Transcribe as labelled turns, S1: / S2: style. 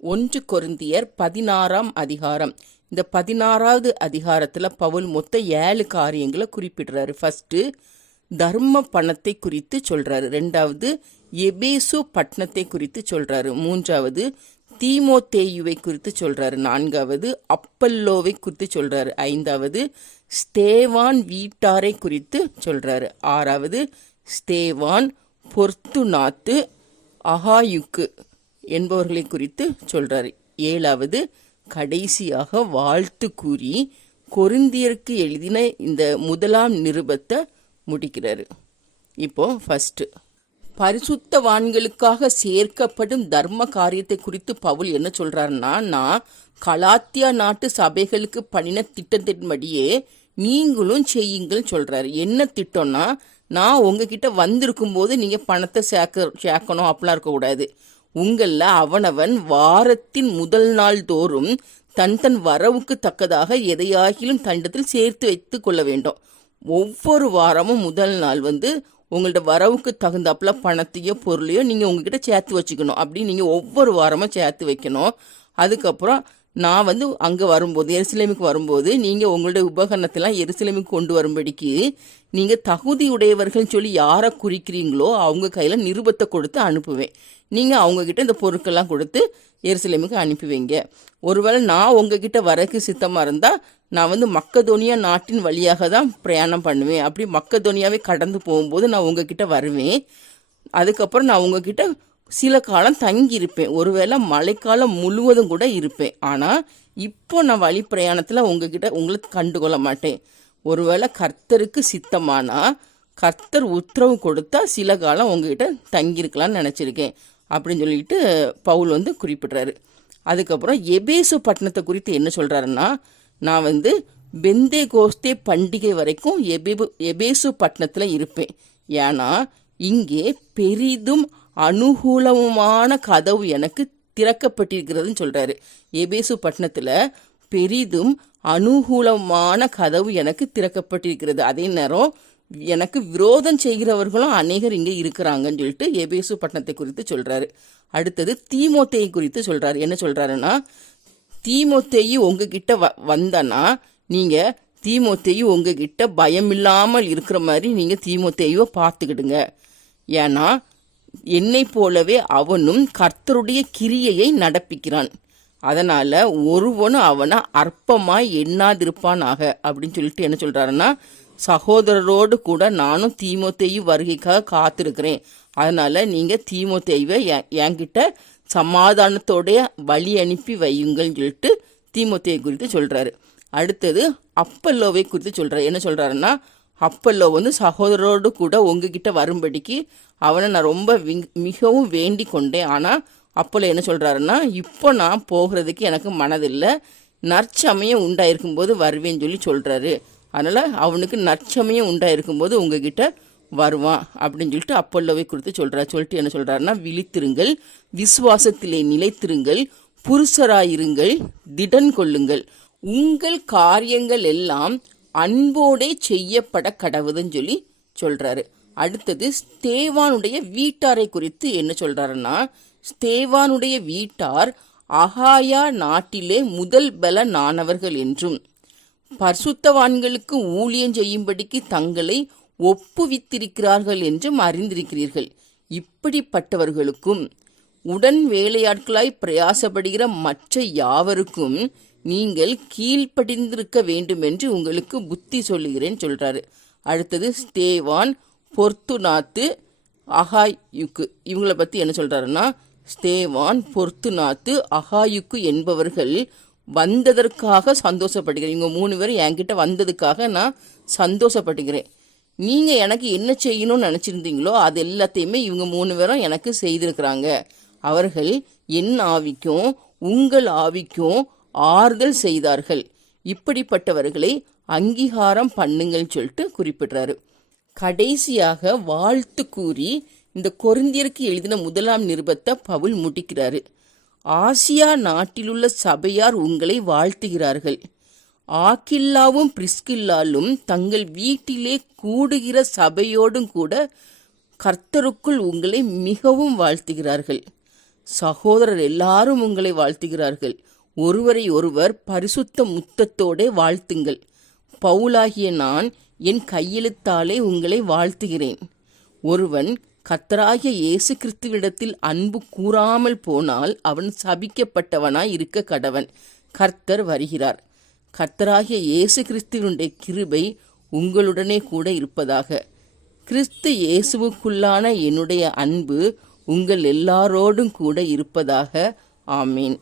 S1: ஒன்று கொருந்தியர் பதினாறாம் அதிகாரம். இந்த பதினாறாவது அதிகாரத்தில் பவுல் மொத்த ஏழு காரியங்களை குறிப்பிடுறாரு. ஃபர்ஸ்ட்டு தர்ம பணத்தை குறித்து சொல்கிறாரு ரெண்டாவது எபேசு பட்டணத்தை குறித்து சொல்கிறாரு மூன்றாவது தீமோத்தேயுவை குறித்து சொல்கிறாரு நான்காவது அப்பல்லோவை குறித்து சொல்கிறாரு ஐந்தாவது ஸ்தேவான் வீட்டாரை குறித்து சொல்கிறாரு ஆறாவது ஸ்தேவான் பொர்த்துநாத்து அகாயுக்கு என்பவர்களை குறித்து சொல்றாரு. ஏழாவது கடைசியாக வாழ்த்து கூறி கொருந்தியருக்கு எழுதின இந்த முதலாம் நிருபத்தை முடிக்கிறாரு. இப்போ ஃபஸ்ட்டு பரிசுத்தவான்களுக்காக சேர்க்கப்படும் தர்ம காரியத்தை குறித்து பவுல் என்ன சொல்றாருன்னா நான் கலாத்தியா நாட்டு சபைகளுக்கு பண்ணின திட்டத்தின்படியே நீங்களும் செய்யுங்கள் சொல்றாரு. என்ன திட்டம்னா நான் உங்ககிட்ட வந்திருக்கும் போது நீங்க பணத்தை சேர்க்க சேர்க்கணும் அப்படிலாம் இருக்கக்கூடாது. உங்களில் அவனவன் வாரத்தின் முதல் நாள் தோறும் தன் தன் வரவுக்கு தக்கதாக எதையாகிலும் தண்டத்தில் சேர்த்து வைத்து கொள்ள வேண்டும். ஒவ்வொரு வாரமும் முதல் நாள் வந்து உங்கள்ட்ட வரவுக்கு தகுந்தாப்புல பணத்தையோ பொருளையோ நீங்கள் உங்ககிட்ட சேர்த்து வச்சுக்கணும். அப்படி நீங்கள் ஒவ்வொரு வாரமும் சேர்த்து வைக்கணும். அதுக்கப்புறம் நான் வந்து அங்கே வரும்போது எருசலேமுக்கு வரும்போது நீங்கள் உங்களுடைய உபகரணத்தெல்லாம் எருசலேமுக்கு கொண்டு வரும்படிக்கு நீங்கள் தகுதி உடையவர்கள் சொல்லி யாரை குறிக்கிறீங்களோ அவங்க கையில் நிருபத்தை கொடுத்து அனுப்புவேன். நீங்கள் அவங்கக்கிட்ட இந்த பொருட்கள்லாம் கொடுத்து எருசலேமுக்கு அனுப்புவீங்க. ஒருவேளை நான் உங்ககிட்ட வரக்கு சித்தமாக இருந்தால் நான் வந்து மக்கதோனியா நாட்டின் வழியாக தான் பிரயாணம் பண்ணுவேன். அப்படி மக்கதோனியாவே கடந்து போகும்போது நான் உங்ககிட்ட வருவேன். அதுக்கப்புறம் நான் உங்ககிட்ட சில காலம் தங்கி இருப்பேன் ஒருவேளை மழைக்காலம் முழுவதும் கூட இருப்பேன். ஆனால் இப்போ நான் வழி பிரயாணத்தில் உங்ககிட்ட உங்களை கண்டுகொள்ள மாட்டேன். ஒருவேளை கர்த்தருக்கு சித்தமானா கர்த்தர் உத்தரவு கொடுத்தா சில காலம் உங்ககிட்ட தங்கியிருக்கலாம்னு நினச்சிருக்கேன். அப்படின்னு சொல்லிட்டு பவுல் வந்து குறிப்பிட்றாரு. அதுக்கப்புறம் எபேசு பட்டணத்தை குறித்து என்ன சொல்கிறாருன்னா நான் வந்து பெந்தே கோஸ்தே பண்டிகை வரைக்கும் எபேபு எபேசு பட்டணத்தில் இருப்பேன். ஏன்னா இங்கே பெரிதும் அனுகூலமான கதவு எனக்கு திறக்கப்பட்டிருக்கிறதுன்னு சொல்கிறாரு எபேசு பட்டணத்தில் பெரிதும் அனுகூலமான கதவு எனக்கு திறக்கப்பட்டிருக்கிறது. அதே நேரம் எனக்கு விரோதம் செய்கிறவர்களும் அநேகர் இங்கே இருக்கிறாங்கன்னு சொல்லிட்டு எபேசு பட்டணத்தை குறித்து சொல்கிறாரு அடுத்தது தீமோத்தேயை குறித்து சொல்கிறாரு என்ன சொல்கிறாருன்னா தீமோத்தேயி உங்ககிட்ட வ வந்தனா நீங்கள் தீமோத்தேயி உங்ககிட்ட பயம் இல்லாமல் இருக்கிற மாதிரி நீங்கள் தீமோத்தேயுவை பார்த்துக்கிடுங்க. ஏன்னா என்னை போலவே அவனும் கர்த்தருடைய கிரியையை நடப்பிக்கிறான். அதனால ஒருவனும் அவனை அற்பமாய் எண்ணாதிருப்பானாக அப்படின்னு சொல்லிட்டு என்ன சொல்றாருன்னா சகோதரரோடு கூட நானும் தீமோத்தேயு வருகைக்காக காத்திருக்கிறேன். அதனால நீங்க தீமோத்தேயுவை என்- என்கிட்ட சமாதானத்தோடைய வழி அனுப்பி வையுங்கள்னு சொல்லிட்டு தீமோத்தேயு குறித்து சொல்றாரு. அடுத்தது அப்பல்லோவை குறித்து சொல்றாரு. என்ன சொல்றாருன்னா அப்பல்லோ வந்து சகோதரரோடு கூட உங்ககிட்ட வரும்படிக்கு அவனை நான் ரொம்ப விங்- மிகவும் வேண்டி கொண்டேன் ஆனால் அப்பல்லோ என்ன சொல்கிறாருன்னா இப்போ நான் போகிறதுக்கு எனக்கு மனதில்லை. நற்சமயம் உண்டாயிருக்கும் போது வருவேன்னு சொல்லி சொல்கிறாரு அதனால் அவனுக்கு நற்சமயம் உண்டாயிருக்கும் போது உங்ககிட்ட வருவான் அப்படின்னு சொல்லிட்டு அப்பல்லோவை குறித்து சொல்கிறார் சொல்லிட்டு என்ன சொல்கிறாருன்னா விழித்திருங்கள் விசுவாசத்திலே நிலைத்திருங்கள் புருஷராயிருங்கள் திடன் கொள்ளுங்கள். உங்கள் காரியங்கள் எல்லாம் அன்போடே செய்யப்பட கடவுதுன்னு சொல்லி சொல்றாரு. அடுத்தது ஸ்தேவானுடைய வீட்டாரை குறித்து என்ன சொல்றாருன்னா ஸ்தேவானுடைய வீட்டார் அகாயா நாட்டிலே முதல் பல நானவர்கள் என்றும் பரிசுத்தவான்களுக்கு ஊழியம் செய்யும்படிக்கு தங்களை ஒப்புவித்திருக்கிறார்கள் என்றும் அறிந்திருக்கிறீர்கள். இப்படிப்பட்டவர்களுக்கும் உடன் வேலையாட்களாய் பிரயாசப்படுகிற மற்ற யாவருக்கும் நீங்கள் கீழ்ப்படிந்திருக்க வேண்டும் என்று உங்களுக்கு புத்தி சொல்லுகிறேன் சொல்றாரு. அடுத்தது ஸ்தேவான் பொர்த்துநாத்து அகாயுக்கு. இவங்களை பத்தி என்ன சொல்றாருன்னா ஸ்தேவான் பொர்த்துநாத்து அகாயுக்கு என்பவர்கள் வந்ததற்காக சந்தோஷப்படுகிறேன். இவங்க மூணு பேரும் என்கிட்ட வந்ததுக்காக நான் சந்தோஷப்பட்டுக்கிறேன் நீங்கள் எனக்கு என்ன செய்யணும்னு நினச்சிருந்தீங்களோ அது எல்லாத்தையுமே இவங்க மூணு பேரும் எனக்கு செய்திருக்கிறாங்க. அவர்கள் என் ஆவிக்கும் உங்கள் ஆவிக்கும் ஆறுதல் செய்தார்கள். இப்படிப்பட்டவர்களை அங்கீகாரம் பண்ணுங்கள் சொல்லிட்டு குறிப்பிடுறாரு. கடைசியாக வாழ்த்து கூறி இந்த கொருந்தியருக்கு எழுதின முதலாம் நிருபத்தை பவுல் முடிக்கிறாரு. ஆசியா நாட்டிலுள்ள சபையார் உங்களை வாழ்த்துகிறார்கள். ஆக்கில்லாவும் பிரிஸ்கில்லாலும் தங்கள் வீட்டிலே கூடுகிற சபையோடும் கூட கர்த்தருக்குள் உங்களை மிகவும் வாழ்த்துகிறார்கள். சகோதரர் எல்லாரும் உங்களை வாழ்த்துகிறார்கள். ஒருவரை ஒருவர் பரிசுத்த முத்தத்தோடே வாழ்த்துங்கள். பவுலாகிய நான் என் கையெழுத்தாலே உங்களை வாழ்த்துகிறேன். ஒருவன் கத்தராகிய இயேசு கிறிஸ்துவிடத்தில் அன்பு கூறாமல் போனால் அவன் சபிக்கப்பட்டவனாய் இருக்க கடவன். கர்த்தர் வருகிறார். கர்த்தராகிய இயேசு கிறிஸ்துவனுடைய கிருபை உங்களுடனே கூட இருப்பதாக. கிறிஸ்து இயேசுவுக்குள்ளான என்னுடைய அன்பு உங்கள் எல்லாரோடும் கூட இருப்பதாக. ஆமீன்.